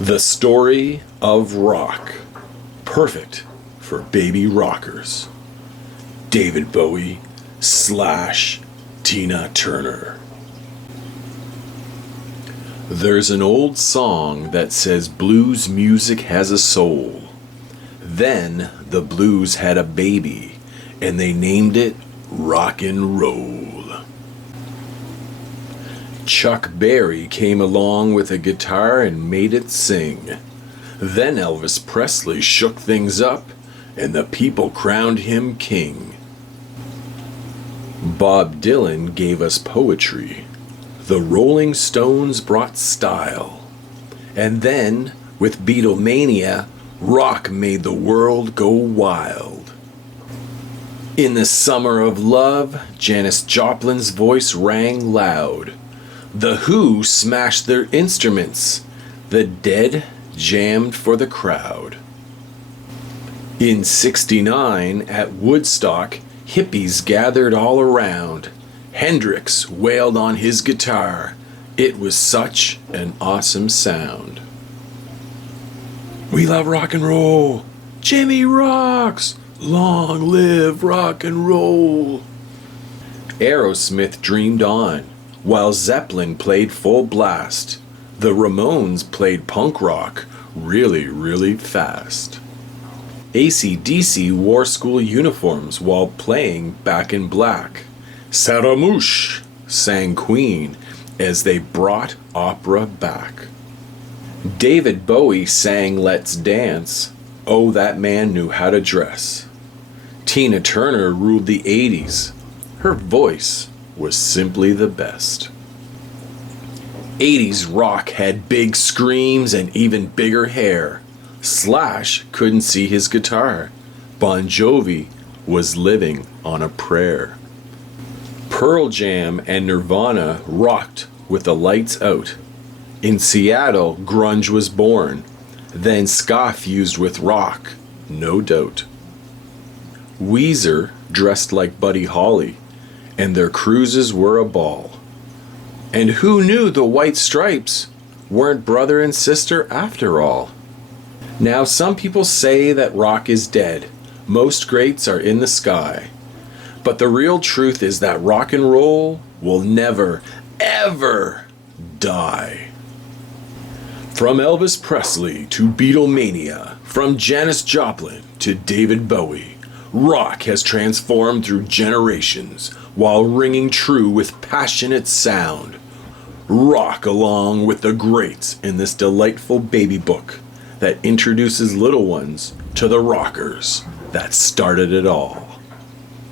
The story of rock. Perfect for baby rockers. David Bowie / Tina Turner. There's an old song that says blues music has a soul. Then the blues had a baby and they named it rock and roll. Chuck Berry came along with a guitar and made it sing. Then Elvis Presley shook things up and the people crowned him king. Bob Dylan gave us poetry. The Rolling Stones brought style. And then, with Beatlemania, rock made the world go wild. In the summer of love, Janis Joplin's voice rang loud. The Who smashed their instruments. The Dead jammed for the crowd. In '69, at Woodstock, hippies gathered all around. Hendrix wailed on his guitar. It was such an awesome sound. We love rock and roll. Jimmy rocks. Long live rock and roll. Aerosmith dreamed on, while Zeppelin played full blast. The Ramones played punk rock really, really fast. AC/DC wore school uniforms while playing Back in Black. Saramouche sang Queen as they brought opera back. David Bowie sang Let's Dance. Oh, that man knew how to dress. Tina Turner ruled the '80s. Her voice was simply the best. '80s rock had big screams and even bigger hair. Slash couldn't see his guitar. Bon Jovi was living on a prayer. Pearl Jam and Nirvana rocked with the lights out. In Seattle, grunge was born. Then ska fused with rock, no doubt. Weezer dressed like Buddy Holly, and their cruises were a ball. And who knew the White Stripes weren't brother and sister after all? Now some people say that rock is dead. Most greats are in the sky. But the real truth is that rock and roll will never, ever die. From Elvis Presley to Beatlemania, from Janis Joplin to David Bowie, rock has transformed through generations while ringing true with passionate sound. Rock along with the greats in this delightful baby book that introduces little ones to the rockers that started it all.